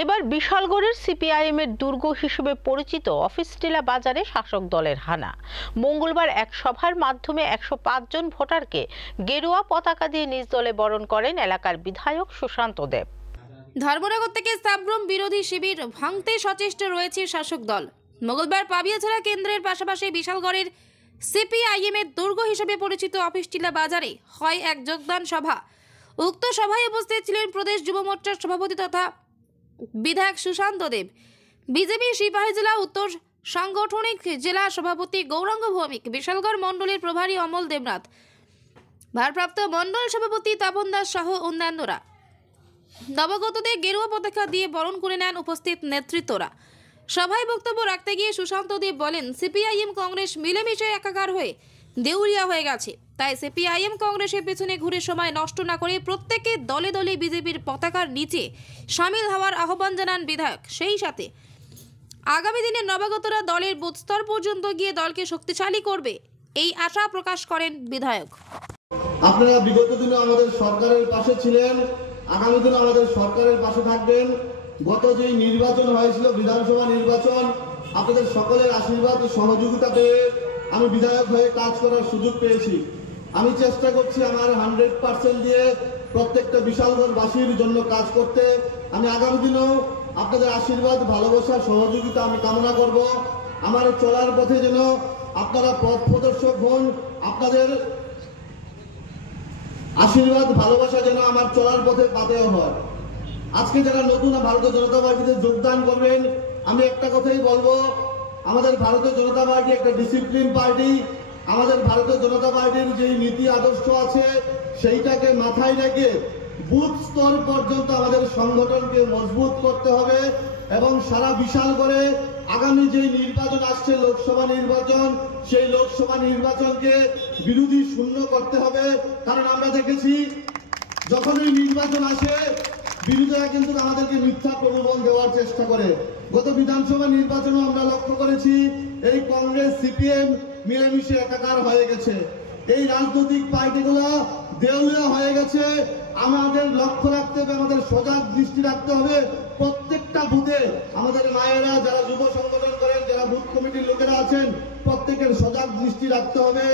এবার বিশালগড়ের সিপিআইএম এর দুর্গ হিসেবে পরিচিত অফিস টিলা বাজারে শাসক দলের হানা। মঙ্গলবার এক সভার মাধ্যমে ১০৫ জন ভোটারকে গেরুয়া পতাকা দিয়ে নিজ দলে বরণ করেন এলাকার বিধায়ক সুশান্ত দেব। ধর্মনগর থেকে সাবরুম বিরোধী শিবির ভাঙতে সচেষ্ট রয়েছে শাসক দল। মঙ্গলবার পাবিয়াছড়া কেন্দ্রের পাশাপাশি বিশালগড়ের সিপিআইএম এর দুর্গ হিসেবে পরিচিত অফিস টিলা বাজারে হয় এক যোগদান সভা। উক্ত সভায় উপস্থিত ছিলেন প্রদেশ যুব মোর্চার সভাপতি তথা বিধায়ক সুশান্ত দেব, বিজেপি সিপাহী জেলা উত্তর সাংগঠনিক জেলা সভাপতি গৌরাঙ্গ ভৌমিক, বিশালগড় মণ্ডলের প্রভারী অমল দেবনাথ, ভারপ্রাপ্ত মণ্ডল সভাপতি তাপন দাস সহ অন্যান্যরা। নবাগতদের গেরুয়া পতাকা দিয়ে বরণ করে নেন উপস্থিত নেতৃত্বরা। সভায় বক্তব্য রাখতে গিয়ে সুশান্ত দেব বলেন, সিপিআইএম কংগ্রেস মিলেমিশে একাকার হয়ে দেউলিয়া হয়ে গেছে, তাই সিপিআইএম কংগ্রেসের পেছনে ঘুরে সময় নষ্ট না করে প্রত্যেকে দলে দলে বিজেপির পতাকার নিচে সামিল হওয়ার আহ্বান জানান বিধায়ক। সেই সাথে আগামী দিনে নবাগতরা দলের বুথ স্তর পর্যন্ত গিয়ে দলকে শক্তিশালী করবে, এই আশা প্রকাশ করেন বিধায়ক। আপনারা বিগত দিনে আমাদের সরকারের পাশে ছিলেন, আগামী দিনে আমাদের সরকারের পাশে থাকবেন। গত যে নির্বাচন হয়েছিল বিধানসভা নির্বাচন, আপনাদের সকলের আশীর্বাদ ও সহযোগিতা পেয়ে আমি বিধায়ক হয়ে কাজ করার সুযোগ পেয়েছি। আমি চেষ্টা করছি আমার 100% দিয়ে প্রত্যেকটা বিশালগড়বাসীর জন্য কাজ করতে। আমি আগামী দিনেও আপনাদের আশীর্বাদ, ভালোবাসা, সহযোগিতা আমি কামনা করব। আমার চলার পথে যেন আপনারা পথ প্রদর্শক হন, আপনাদের আশীর্বাদ, ভালোবাসা যেন আমার চলার পথে বাধা হয়। আজকে যারা নতুন ভারতীয় জনতা পার্টিতে যোগদান করবেন, আমি একটা কথাই বলবো, আমাদের ভারতীয় জনতা পার্টি একটা ডিসিপ্লিন পার্টি। আমাদের ভারতীয় জনতা পার্টির যে নীতি আদর্শ আছে সেইটাকে মাথায় রেখে বুথ স্তর পর্যন্ত আমাদের সংগঠনকে মজবুত করতে হবে এবং সারা বিশালগড়ে আগামী যে নির্বাচন আসছে, লোকসভা নির্বাচন, সেই লোকসভা নির্বাচনকে বিরোধী শূন্য করতে হবে। কারণ আমরা দেখেছি যখনই নির্বাচন আসে বিরোধীরা কিন্তু আমাদেরকে মিথ্যা প্রলোভন দেওয়ার চেষ্টা করে। গত বিধানসভা নির্বাচনে আমরা লক্ষ্য করেছি এই কংগ্রেস সিপিএম মিলেমিশে একাকার হয়ে গেছে, এই রাজনৈতিক পার্টিগুলো দেউলিয়া হয়ে গেছে। আমাদের লক্ষ্য রাখতে হবে, আমাদের সজাগ দৃষ্টি রাখতে হবে। প্রত্যেকটা বুথে আমাদের মায়েরা যারা যুব সংগঠন করেন, যারা বুথ কমিটির লোকেরা আছেন, প্রত্যেকের সজাগ দৃষ্টি রাখতে হবে।